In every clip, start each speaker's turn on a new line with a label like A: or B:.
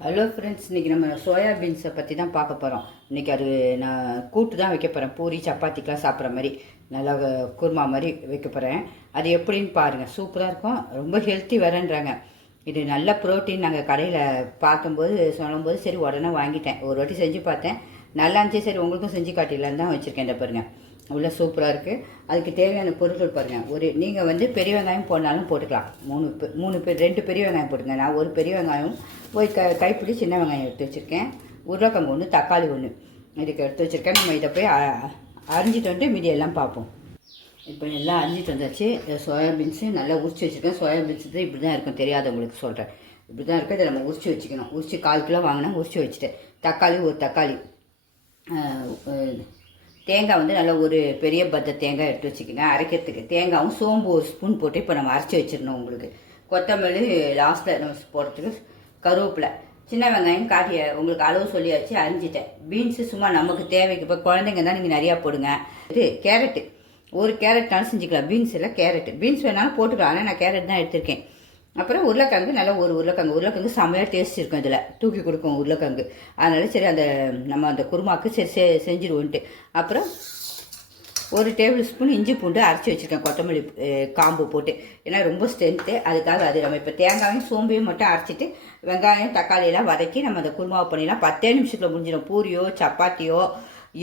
A: Hello friends இன்றைக்கி நம்ம soya பீன்ஸை பற்றி தான் பார்க்க போகிறோம் இன்றைக்கி அது நான் கூட்டு தான் வைக்க போகிறேன் பூரி சப்பாத்திக்கெலாம் சாப்பிட்ற மாதிரி நல்லா குருமா மாதிரி வைக்க போகிறேன் அது எப்படின்னு பாருங்கள் சூப்பராக இருக்கும். ரொம்ப ஹெல்த்தி வரேன்றாங்க. இது நல்ல ப்ரோட்டீன் நாங்கள் கடையில் பார்க்கும்போது சொல்லும்போது சரி உடனே வாங்கிட்டேன். ஒரு வாட்டி செஞ்சு பார்த்தேன். நல்லா இருந்துச்சு. சரி உங்களுக்கும் செஞ்சு காட்டிடலான்னு தான் வச்சுருக்கேன் இந்த பாருங்கள் அவ்வளோ சூப்பராக இருக்குது அதுக்கு தேவையான பொருட்கள் பாருங்கள் ஒரு நீங்கள் வந்து பெரிய வெங்காயம் போடனாலும் போட்டுக்கலாம். மூணு மூணு பேர் ரெண்டு பெரிய வெங்காயம் போட்டுங்க. நான் ஒரு பெரிய வெங்காயம் போய் க கைப்பிடி சின்ன வெங்காயம் எடுத்து வச்சுருக்கேன். உருளைக்கிழங்கு ஒன்று தக்காளி ஒன்று இதுக்கு எடுத்து வச்சுருக்கேன். நம்ம இதை போய் அ- அரிஞ்சிட்டு வந்துட்டு மீதி எல்லாம் பார்ப்போம். இப்போ எல்லாம் அரிஞ்சிட்டு வந்தாச்சு. சோயாபீன்ஸு நல்லா உரிச்சு வச்சுருக்கேன். சோயாபீன்ஸ் தான் இப்படி தான் இருக்கும். தெரியாதவங்களுக்கு சொல்கிறேன் இப்படி தான் இருக்கும். இதை நம்ம உரிச்சு வச்சுக்கணும். உரிச்சு கால் கிலோ வாங்கினா உரிச்சு வச்சுட்டேன் தக்காளி ஒரு தக்காளி தேங்காய் வந்து நல்லா ஒரு பெரிய பத்த தேங்காய் எடுத்து வச்சுக்கோங்க. அரைக்கிறதுக்கு தேங்காயும் சோம்பு ஒரு ஸ்பூன் போட்டு இப்போ நம்ம அரைச்சி வச்சிடணும் உங்களுக்கு. கொத்தமல்லி லாஸ்ட்டில் நம்ம போடுறதுக்கு கருவேப்பிலை. சின்ன வெங்காயம் காட்டிய உங்களுக்கு அளவு சொல்லியாச்சு அரிஞ்சிட்டேன். பீன்ஸு சும்மா நமக்கு தேவைக்கு இப்போ குழந்தைங்க தான் நீங்கள் நிறையா போடுங்க. இது கேரட்டு. ஒரு கேரட்னாலும் செஞ்சுக்கலாம். பீன்ஸ் இல்லை கேரட்டு. பீன்ஸ் வேணாலும் போட்டுக்கலாம். ஆனால் நான் கேரட் தான் எடுத்திருக்கேன். அப்புறம் உருளைக்கிழங்கு நல்லா ஒரு உருளைக்கிழங்கு. உருளைக்கிழங்கு செம்மையாக டேஸ்ட் இருக்கும் இதில். தூக்கி கொடுக்கும் உருளைக்கிழங்கு. அதனால சரி அந்த நம்ம அந்த குருமாக்கு சரி செ செஞ்சுருவோன்ட்டு. அப்புறம் ஒரு டேபிள் ஸ்பூன் இஞ்சி பூண்டு அரைச்சி வச்சுருக்கேன். கொத்தமல்லி காம்பு போட்டு. ஏன்னா ரொம்ப ஸ்ட்ரென்த்து அதுக்காக அது நம்ம இப்போ தேங்காயும் சோம்பையும் மட்டும் அரைச்சிட்டு வெங்காயம் தக்காளியெல்லாம் வதக்கி நம்ம அந்த குருமாவை பண்ணிடலாம். பத்தே நிமிஷத்தில் முடிஞ்சிடும். பூரியோ சப்பாத்தியோ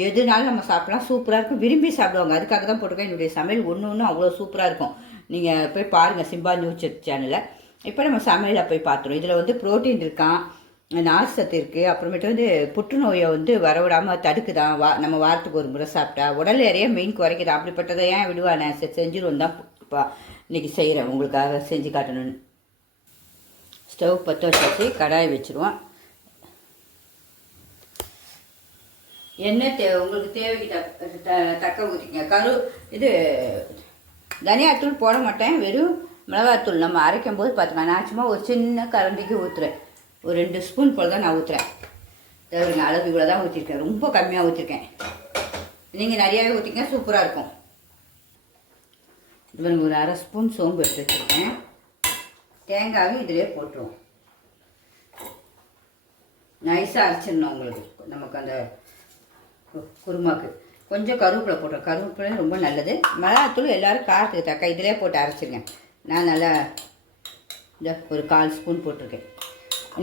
A: எதுனாலும் நம்ம சாப்பிடலாம். சூப்பராக இருக்கும். விரும்பி சாப்பிடுவாங்க. அதுக்காக தான் போட்டிருக்கேன். என்னுடைய சமையல் ஒன்று ஒன்று அவ்வளோ சூப்பராக இருக்கும். நீங்கள் போய் பாருங்கள் சிம்பா நியூஸ் சேனலில். இப்போ நம்ம சமையலை போய் பார்த்துருவோம் இதில் வந்து ப்ரோட்டீன் இருக்கான் நார் சத்து இருக்குது அப்புறமேட்டு வந்து புற்றுநோயை வந்து வரவிடாமல் தடுக்குதான் வா நம்ம வாரத்துக்கு ஒரு முறை சாப்பிட்டா? உடல் நிறைய மீன் குறைக்குதான் அப்படிப்பட்டதை ஏன் விடுவானே? சரி செஞ்சிருவோம் தான் இப்போ இன்னைக்கு செய்கிறேன் உங்களுக்காக செஞ்சு காட்டணும்னு. ஸ்டவ் பற்ற வச்சு கடாய் வச்சுருவோம். எண்ணெய் தே உங்களுக்கு தேவைக்கு தக்க த- தக்க ஊற்றிக்கங்க கரு இது தனியாத்தூள் போட மாட்டேன். வெறும் மிளகாத்தூள். நம்ம அரைக்கும் போது பார்த்துக்கலாம். நான் சும்மா ஒரு சின்ன கரண்டிக்கு ஊற்றுறேன் ஒரு ரெண்டு ஸ்பூன் போல் தான் நான் ஊற்றுறேன் தேவைங்க அளவு இவ்வளோ தான் ஊற்றிருக்கேன் ரொம்ப கம்மியாக ஊற்றிருக்கேன் நீங்கள் நிறையாவே ஊற்றிங்க சூப்பராக இருக்கும். இவங்க ஒரு அரை ஸ்பூன் சோம்பு எடுத்து வச்சுருக்கேன். தேங்காயும் இதிலே போட்டுருவோம். நைஸாக அரைச்சிடணும் உங்களுக்கு. நமக்கு அந்த கு- குருமாக்கு. கொஞ்சம் கருவேப்பிலை போட்டோம் கருவேப்பிலை ரொம்ப நல்லது. மிளகாத்தூள் எல்லோரும் காரத்துக்கு தக்க இதிலே போட்டு அரைச்சிருங்க. நான் நல்லா இந்த ஒரு கால் ஸ்பூன் போட்டிருக்கேன்.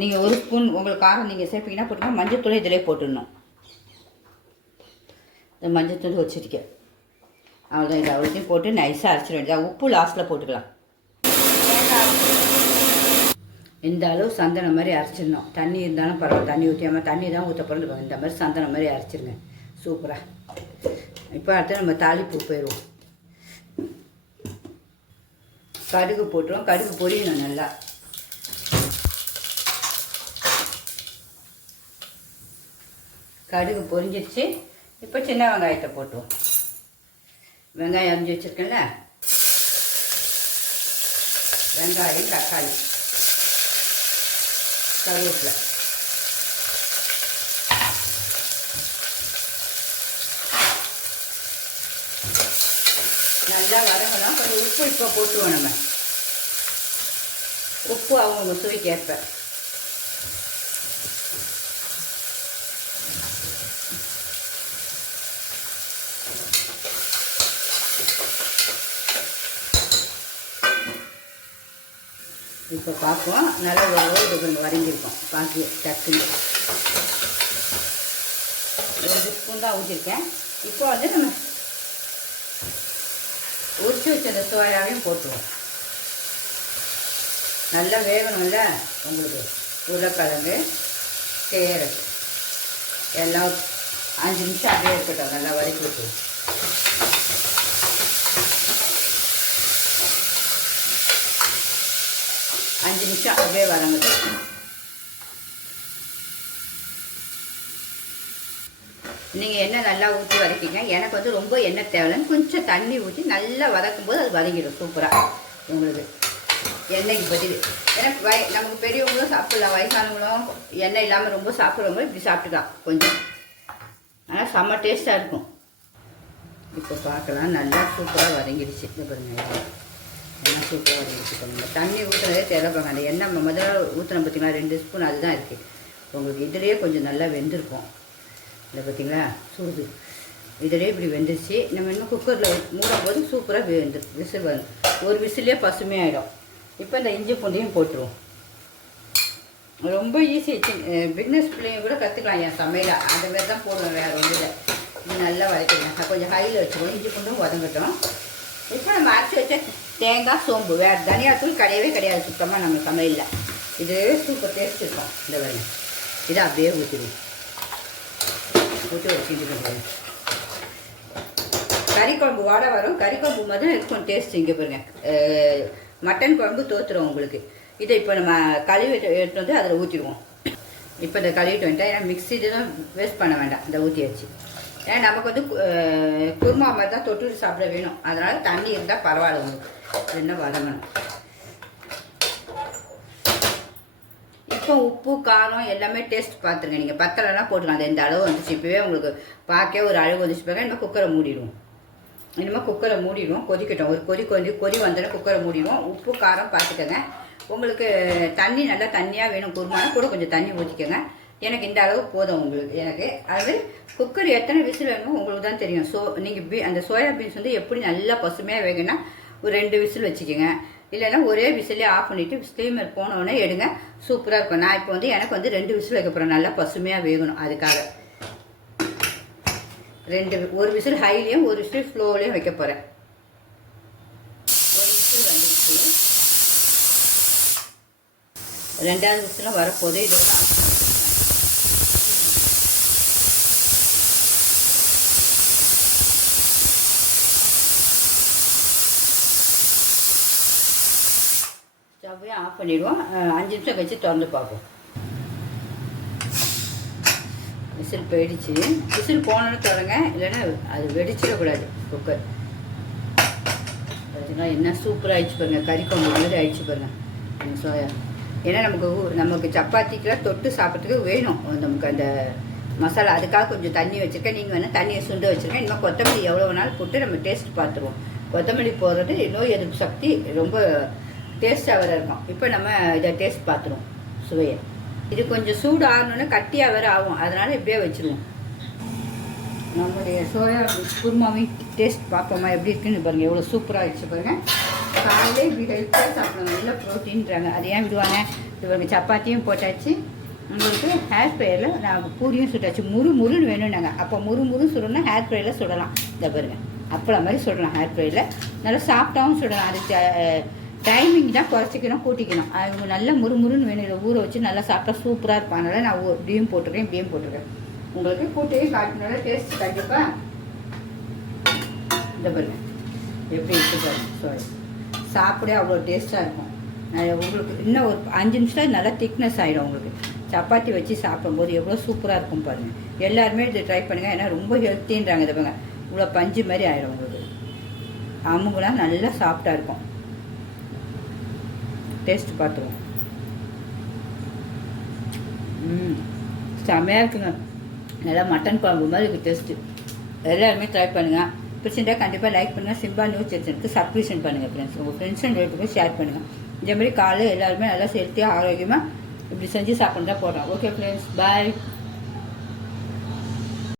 A: நீங்கள் ஒரு ஸ்பூன் உங்களுக்கு காரம் நீங்கள் சேர்ப்பீங்கன்னா போட்டுக்கோங்க. மஞ்சத்தூள் இதிலே போட்டுடணும். இந்த மஞ்சத்தூள் வச்சுருக்கேன். அவ்வளோதான் இதை அவ்வளோத்தையும் போட்டு நைஸாக அரைச்சிட வேண்டியது. உப்பு லாஸ்ட்டில் போட்டுக்கலாம். இந்த அளவு சந்தனம் மாதிரி அரைச்சிடணும். தண்ணி இருந்தாலும் பரவாயில்ல. தண்ணி ஊற்றியாமல் தண்ணி தான் ஊற்ற பிறந்து இந்த மாதிரி சந்தனம் மாதிரி அரைச்சிருங்க. சூப்பராக இப்போ அடுத்து நம்ம தாளிப்பு போயிடுவோம். கடுகு போட்டுருவோம். கடுகு பொரியணும் நல்லா. கடுகு பொரிஞ்சிருச்சு. இப்போ சின்ன வெங்காயத்தை போட்டுருவோம். வெங்காயம் அரிஞ்சு வச்சுருக்கேன்ல. வெங்காயம் தக்காளி. கருவேப்பிலை. நல்லா வரவெல்லாம் கொஞ்சம் உப்பு இப்போ போட்டுவோம் நம்ம. உப்பு அவங்க சுவைக்கு ஏற்ப. இப்போ பார்ப்போம். நல்லா ஒரு இது கொஞ்சம் வரைஞ்சிருக்கோம் பாக்கி டக்குன்னு ஒரு ஸ்பூன் தான் ஊற்றிருக்கேன் இப்போ வந்து நம்ம பொறிச்சு வச்ச சோயாவையும் போட்டுருவோம். நல்லா வேகணும்ல உங்களுக்கு உருளைக்கிழங்கு கேரட் எல்லாம் அஞ்சு நிமிஷம் அப்படியே இருக்கட்டும். நல்லா வதக்கி விட்டுருவோம் அஞ்சு நிமிஷம் அப்படியே வரங்க நீங்கள் எண்ணெய் நல்லா ஊற்றி வதக்கிங்க எனக்கு வந்து ரொம்ப எண்ணெய் தேவையில்லைன்னு கொஞ்சம் தண்ணி ஊற்றி நல்லா வதக்கும் போது அது வதங்கிடும். சூப்பராக உங்களுக்கு எண்ணெய்க்கு பதில். ஏன்னா வய நமக்கு பெரியவங்களும் சாப்பிடலாம் வயசானவங்களும் எண்ணெய் இல்லாமல் ரொம்ப சாப்பிட்றவங்களும் இப்படி சாப்பிட்டுக்கலாம் கொஞ்சம். ஆனால் செம்ம டேஸ்ட்டாக இருக்கும். இப்போ பார்க்கலாம். நல்லா சூப்பராக வதங்கிடுச்சு. இந்த பாருங்க. எண்ணெய் சூப்பராக வதங்கிடுச்சு. பாருங்க தண்ணி ஊற்றுனதே தேவைப்பாங்க அந்த எண்ணெய் நம்ம முதல்ல ஊற்றின பார்த்தீங்கன்னா ரெண்டு ஸ்பூன் அதுதான் இருக்குது உங்களுக்கு இதுலேயே கொஞ்சம் நல்லா வெந்திருக்கும். இல்லை பார்த்தீங்களா சுடுது இதிலே இப்படி வெந்துச்சு நம்ம இன்னும் குக்கரில் மூடும் போது சூப்பராக வெந்து விசில் வரும். ஒரு விசிலே பசுமையாயிடும் இப்போ இந்த இஞ்சி பூண்டையும் போட்டுருவோம். ரொம்ப ஈஸி பிஸ்னஸ் பிள்ளைங்க கூட கற்றுக்கலாம் என் சமையலாக அந்த மாதிரி தான் போடுவேன். வேறு ஒன்றும் இல்லை. இது நல்லா வதக்கிடுங்க. கொஞ்சம் ஹையில் வச்சுருவோம். இஞ்சி பூண்டும் வதங்கட்டும். இப்போ நம்ம அரைச்சி வச்ச தேங்காய் சோம்பு. வேறு தனியாத்தூள் கிடையவே கிடையாது. சுத்தமாக நம்ம சமையலில். இது சூப்பர் டேஸ்ட் இருக்கும். இந்த வேலை இதை அப்படியே ஊற்றிடுவோம் போட்டு ஒரு கிண்டி பண்ணுவோம் கறி குழம்பு வாட வரும். கறி குழம்பு மாதிரி இருக்கும். டேஸ்ட் இங்கே பாருங்க. மட்டன் குழம்பு தோத்துரும் உங்களுக்கு. இதை இப்போ நம்ம கழுவி எடுத்துகிட்டு வந்து அதில் ஊற்றிடுவோம் இப்போ இந்த கழுவிட்டு வந்துட்டா ஏன்னா மிக்ஸி இதெல்லாம் வேஸ்ட் பண்ண வேண்டாம். இந்த ஊற்றி வச்சு. ஏன்னா நமக்கு வந்து குருமா மாதிரி தான் தொட்டு சாப்பிட வேணும். அதனால் தண்ணி இருந்தால் பரவாயில்ல உங்களுக்கு. என்ன வதங்கணும். இப்போ உப்பு காரம் எல்லாமே டேஸ்ட் பார்த்துருங்க. நீங்கள் பத்தலைனா போட்டுக்கலாம். அது எந்த அளவு வந்துச்சு? இப்போவே உங்களுக்கு பார்க்கவே ஒரு அளவு வந்துச்சு பாருங்க. இனிமேல் குக்கரை மூடிடுவோம். இனிமேல் குக்கரை மூடிடுவோம். கொதிக்கட்டும். ஒரு கொதி கொஞ்சம் கொதி வந்தோடனே குக்கரை மூடிடுவோம். உப்பு காரம் பார்த்துக்கோங்க. உங்களுக்கு தண்ணி நல்லா தண்ணியாக வேணும். குருமானா கூட கொஞ்சம் தண்ணி ஊற்றிக்கோங்க எனக்கு இந்த அளவு போதும் உங்களுக்கு. எனக்கு அது குக்கர் எத்தனை விசில் வேணுமோ உங்களுக்கு தான் தெரியும். ஸோ நீங்கள் பீ அந்த சோயா பீன்ஸ் வந்து எப்படி நல்லா பசுமையாக வேகுன்னா ஒரு ரெண்டு விசில் வச்சுக்கோங்க. இல்லைன்னா ஒரே விசிலே ஆஃப் பண்ணிவிட்டு ஸ்டீமர் போனோடனே எடுங்க. சூப்பராக இருக்கும். நான் இப்போ வந்து எனக்கு வந்து ரெண்டு விசில் வைக்க போகிறேன் நல்லா பசுமையாக வேகணும் அதுக்காக. ரெண்டு ஒரு விசில் ஹைலேயும் ஒரு விசில் ஸ்லோலையும் வைக்க போகிறேன் ஒரு விசில் வந்துச்சு ரெண்டாவது விசிலும் வரப்போது இதோட ஸ்டவ்வே ஆஃப் பண்ணிடுவோம். அஞ்சு நிமிஷம் கழிச்சு திறந்து பார்ப்போம். விசில் போயிடுச்சு. விசில் போனோன்னு தொடங்க இல்லைன்னா அது வெடிச்சிடக்கூடாது குக்கர் என்ன சூப்பராக ஆயிடுச்சு பாருங்க. கறி குழம்பு மாதிரி ஆயிடுச்சு பாருங்க. சோயா. ஏன்னா நமக்கு நமக்கு சப்பாத்திக்கெலாம் தொட்டு சாப்பிட்றதுக்கு வேணும். நமக்கு அந்த மசாலா அதுக்காக கொஞ்சம் தண்ணி வச்சுருக்கேன். நீங்கள் வேணால் தண்ணியை சுண்ட வச்சுருக்கேன் இன்னும் கொத்தமல்லி எவ்வளோ வேணாலும் போட்டு நம்ம டேஸ்ட் பார்த்துருவோம். கொத்தமல்லி போடுறது நோய் எதிர்ப்பு சக்தி ரொம்ப டேஸ்ட்டாக வேறு இருக்கும். இப்போ நம்ம இதை டேஸ்ட் பார்த்துருவோம் சுவையை. இது கொஞ்சம் சூடு ஆகணுன்னு கட்டியாக வேறு ஆகும். அதனால் இப்படியே வச்சுருவோம். நம்மளுடைய சோயா குருமாவையும் டேஸ்ட் பார்ப்போமா? எப்படி இருக்குன்னு பாருங்கள் எவ்வளோ சூப்பராக வச்சு பாருங்கள் காலையிலே இப்படி ஹெல்த்தியாக சாப்பிடுவாங்க நல்லா ப்ரோட்டீன்றாங்க அது ஏன் விடுவாங்க? இவங்க சப்பாத்தியும் போட்டாச்சு. உங்களுக்கு ஹேர் ஸ்ப்ரேயில் நான் பூரியும் சுட்டாச்சு. முறு முருன்னு வேணும் நாங்கள் அப்போ முறு முறு சுடணும்னா ஹேர் ஸ்ப்ரேயில் சுடலாம். இந்த பாருங்கள் அப்பளம் மாதிரி சுடலாம் ஹேர் ஸ்ப்ரேயில் நல்லா சாப்பிட்டாவும் சுடலாம். அது டைமிங் தான் குறைச்சிக்கணும் கூட்டிக்கணும். அவங்க நல்லா முறுமுறுன்னு வேணும். இதை ஊற வச்சு நல்லா சாப்பிட்டா சூப்பராக இருக்கும். அதனால் நான் இப்படியும் போட்டிருக்கேன் இப்படியும் போட்டிருக்கேன். உங்களுக்கு கூட்டையும் காட்டினால டேஸ்ட் கண்டிப்பாக இந்த பாருங்க. எப்படி இருக்கு பாருங்க. சாரி சாப்பிட அவ்வளோ டேஸ்ட்டாக இருக்கும். நான் உங்களுக்கு இன்னும் ஒரு அஞ்சு நிமிஷம் நல்லா திக்னஸ் ஆகிடும் உங்களுக்கு. சப்பாத்தி வச்சு சாப்பிடும்போது எவ்வளோ சூப்பராக இருக்கும் பாருங்கள் எல்லாருமே இதை ட்ரை பண்ணுங்கள் ஏன்னா ரொம்ப ஹெல்த்தின்றாங்க இதை பாருங்க. இவ்வளோ பஞ்சு மாதிரி ஆகிடும் உங்களுக்கு. அவங்களாம் நல்லா சாஃப்டாக இருக்கும். டேஸ்ட் பார்த்துருவோம் ம் செமையாக இருக்குங்க. நல்லா மட்டன் குழம்பு மாதிரி இருக்குது டேஸ்ட்டு எல்லாருமே ட்ரை பண்ணுங்கள் பிடிச்சிருந்தா கண்டிப்பாக லைக் பண்ணுங்கள் சிம்பா நியூஸ் சேனலுக்கு சப்ஸ்கிரிப்ஷன் பண்ணுங்கள் ஃப்ரெண்ட்ஸ் உங்கள் ஃப்ரெண்ட்ஸ் அண்ட் ரிலேட்டிவ்க்கு ஷேர் பண்ணுங்கள் இதே மாதிரி காலையில் எல்லாருமே நல்லா ஹெல்த்தியாக ஆரோக்கியமாக இப்படி செஞ்சு சாப்பிட்டு தான் போடுறோம் ஓகே ஃப்ரெண்ட்ஸ் பாய்